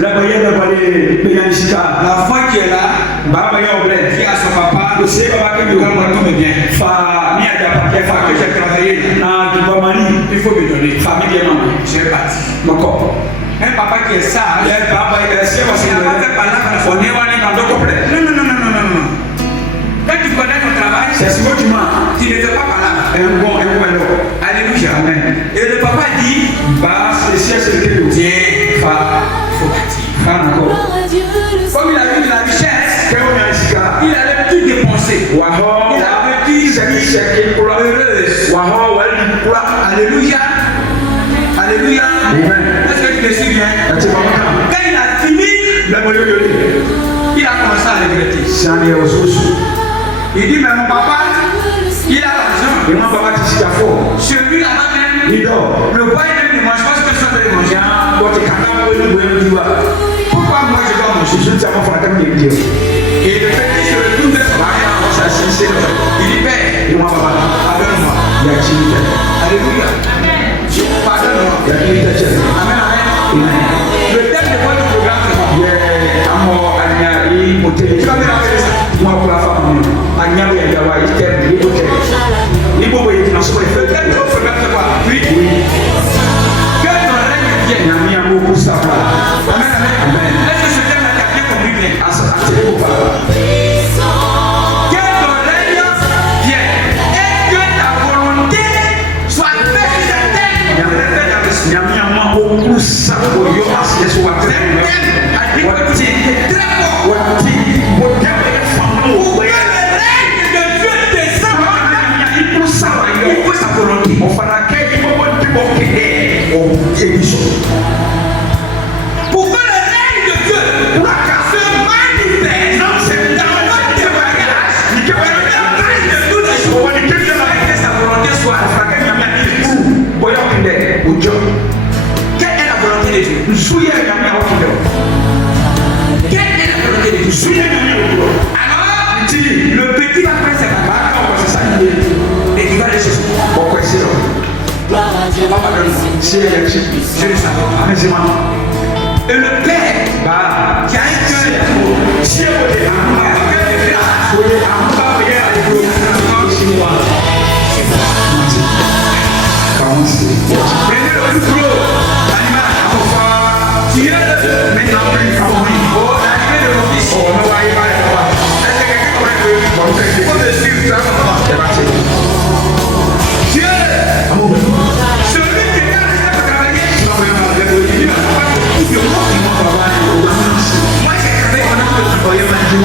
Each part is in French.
La foi qui est là, qui a son papa, le sait papa que le grand tout me bien. Famille a que j'ai travaillé dans du Bamani, il faut me donner. Famille bien maman, j'ai parti. Mon corps. Un papa qui est ça, il a un papa qui est ça, on est dans deux complets. Non. Quand tu connais ton travail, c'est ce que tu m'as. Tu ne fais pas par là. Un bon. Alléluia. Amen. Et le papa dit, c'est ce que tu dis. Faut partir. Comme il a eu de la richesse, il allait tout dépenser. Il avait dit, heureuse. Alléluia. Alléluia. Est-ce que tu me suis bien? Quand il a fini, il a commencé à regretter. Il dit, mais mon papa, il a l'argent. Celui là-bas même, le boy ne mange pas ce que ça veut manger. Pourquoi moi je dois manger? Et le petit se retourne vers son mari. Il dit, père, pardonne-moi. Alléluia. Pardonne-moi. Amen. Le thème de votre programme, tu vas me rappeler ça. Le thème de votre programme, c'est quoi? Oui. Que ton règne vienne. Amen. Laisse ce thème là bien compris bien. Que ton règne vienne et que ta volonté soit faite sur la terre. Pour que le règne de Dieu se manifeste dans notre témoignage, que le règne de toutes les choses, que sa volonté soit. Quelle est la volonté de Dieu? Quelle est la volonté de Dieu? Alors, le petit va prendre ses bagages et il va aller chez soi. Je le savais. Et le père qui a un cœur d'amour, si on est un cœur de grâce, prenez le micro, l'animal, tu es maintenant plus favori. L'arrivée de mon fils. Est-ce que quelqu'un connaît? Il faut me suivre, ça va. Dieu, celui qui est là, travailler. Moi, j'ai travaillé pendant que tu voyais ma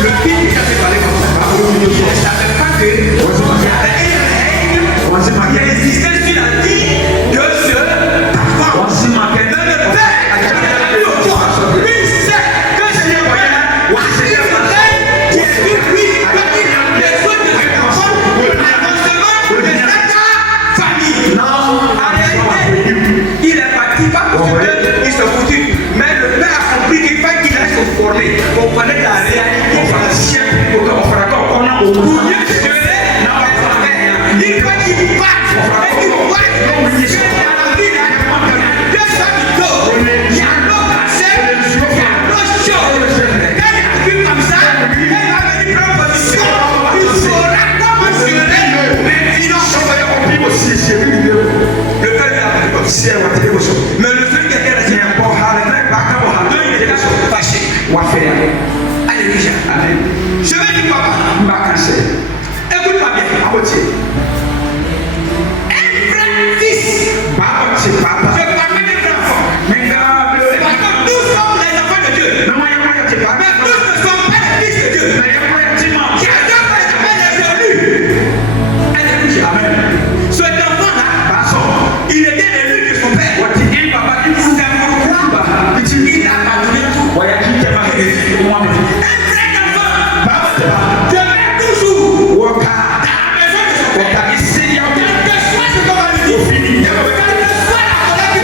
le fils qui a fait parler comme ça, je ne savais pas que il existait sur la vie de ce parfum. Le père lui sait que je n'ai pas qui est sur lui, les autres de ses enfants, l'avancement de sa famille. Il est parti pas pour que il se foutu, mais le père a compris qu'il fallait qu'il aille se former pour connaître la réalité. Pour mieux gérer dans la famille, il faut qu'il parte et qu'il voit que dans la vie, que ça lui donne. Il y a l'eau cassée, il y a l'eau chaude. Quand il a vu comme ça, il va venir prendre position. Il saura comment gérer les finances. Le père lui a fait comme ça. Mais le fait qu'il était resté un bon il était fâché. Alléluia. Amen. Je vais dire papa. Écoute-moi bien. Un vrai fils. Je parle d'un vrai enfant. Parce que nous sommes les enfants de Dieu. Mais nous ne sommes pas les fils de Dieu. Qui a deux frères s'appellent les élus. Alléluia. Amen. Cet enfant-là, il était élu de son père. Il a abandonné tout. Un vrai enfant. Je vais toujours. Dans la maison de son père. Quel que soit ce qu'on va lui dire. Quelle que soit la colère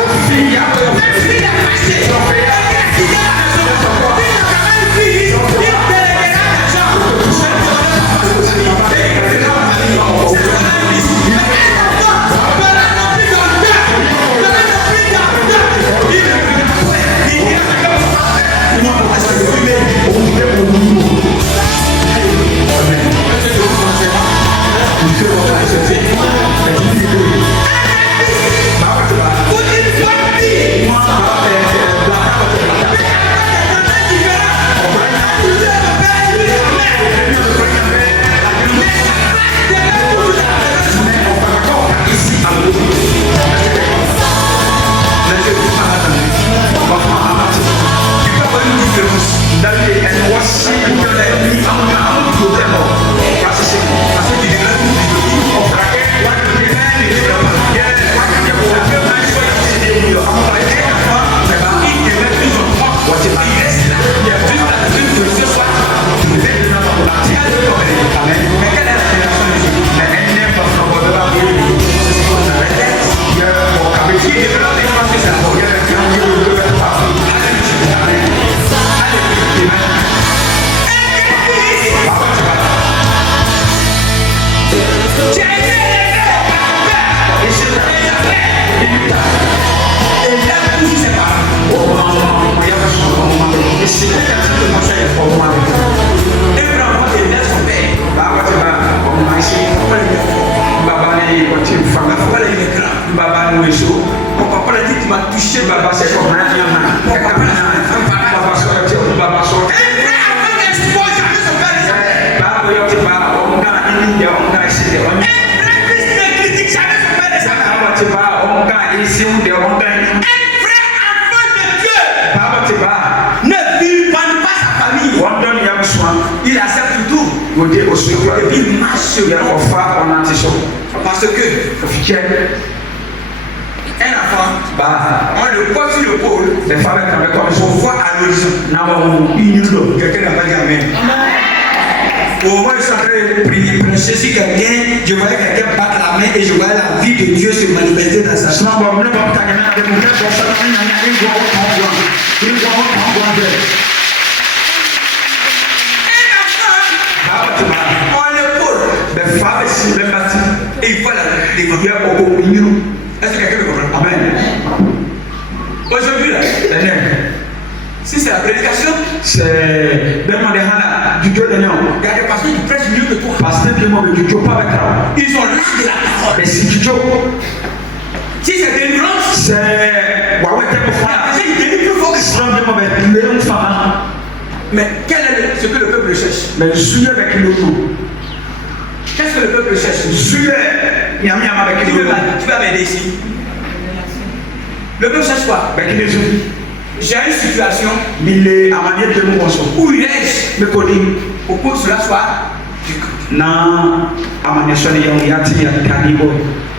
toucher Baba c'est comme un il accepte tout. Et puis il marche parce que un enfant, on le pose sur le pôle, on voit à l'horizon. Quelqu'un n'a pas dit amen. Au moment où je suis en train de prier, prêcher sur quelqu'un, je voyais quelqu'un battre la main et je voyais la vie de Dieu se manifester dans sa vie. On le pôle. Et il faut la développer. Est-ce que quelqu'un me comprend? Amen. Aujourd'hui, là, si c'est la prédication, c'est demander Hana du Dieu de Néon. Il y a des pasteurs qui prêchent mieux que toi. Ils ont l'art de la parole. Mais si c'est délivrance, c'est. Il délivre plus fort que ça. Mais quel est ce que le peuple cherche? Qu'est-ce que le peuple cherche? Tu vas m'aider ici. Le peuple cherche quoi? J'ai une situation où il règne pour que cela soit du coup.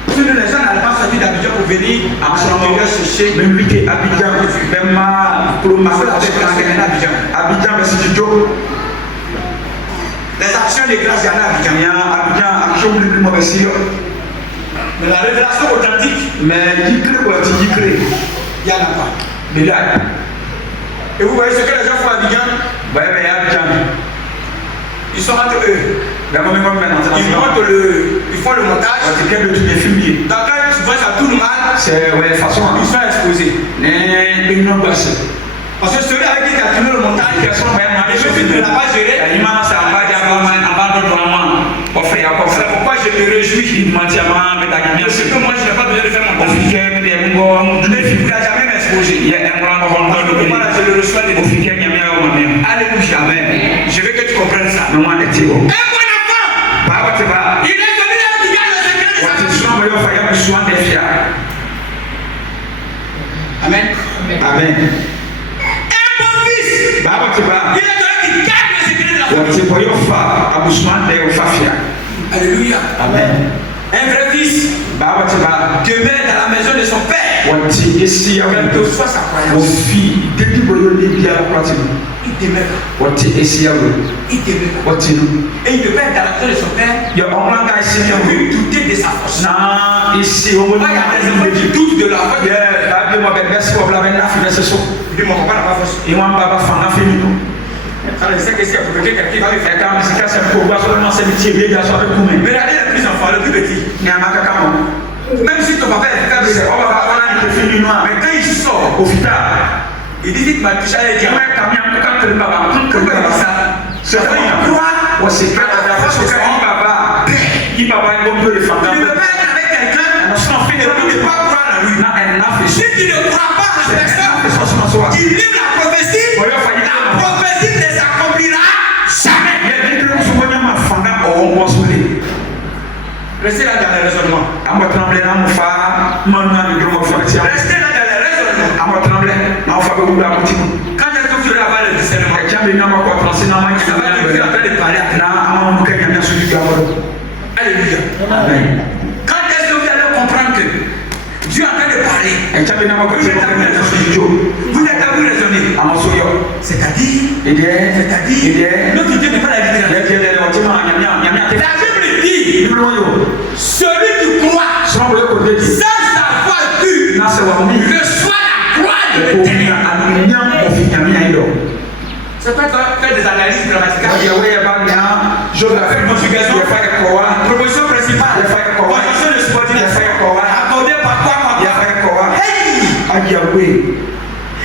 Si les gens n'allaient pas sortir d'Abidjan pour venir à l'intérieur chercher, les actions de grâce, il y en a à Abidjan. Mais la révélation authentique, il n'y en a pas. Et vous voyez ce que les gens font à Abidjan? Ils sont entre eux. Ils font le montage. Quand tu vois ça tourne mal, ils sont exposés. Parce que celui avec qui tu as tourné le montage, il ne l'a pas géré. C'est pourquoi je me réjouis. Parce que moi je n'ai pas besoin de faire mon montage. Il n'a jamais m'exposer. Voilà, je le reçois de Dieu. Alléluia. Je veux que tu comprennes ça. Un bon enfant, il est devenu un gars de secret de sa famille. Amen. Amen. Un bon fils, il est devenu qui garde le secret de la famille. Alléluia. Amen. Un vrai fils demeure dans la maison de son père. Quelle que soit sa croyance, il demeure. Il demeure. Et il demeure dans la maison de son père. Il veut douter de sa force. Il y a des enfants qui doutent de la force. Il dit mon papa n'a pas force. Alors, je sais que si il y a quelqu'un qui va le faire, mais regardez le plus enfant, le plus petit. Même si ton papa est capable de faire, mais quand il sort, il dit qu'il m'a touché à l'édition. Pourquoi il dit ça? C'est qu'il croit que la force de son papa. Il ne peut pas être avec quelqu'un et ne pas croire en lui. Si tu ne crois pas en personne, il lit la prophétie, la prophétie ne s'accomplira jamais. Restez là dans les raisonnements. Restez là dans les raisonnements. Quand est-ce que vous allez avoir le discernement? Ça va être en train de parler à Alléluia. Amen. Quand est-ce que vous allez comprendre que Dieu est en train de parler? Vous êtes à vous raisonner. C'est-à-dire, notre Dieu n'est pas la littérature. La Bible dit, celui qui croit sans avoir vu reçoit la gloire de l'éternel. C'est pas faire des analyses grammaticales. Je vais faire une conjugation. Proposition principale. Conjonction de subordination. Accordé par quoi?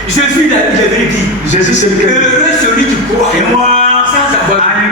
Jésus, il est venu dire. Heureux celui qui croit sans avoir vu.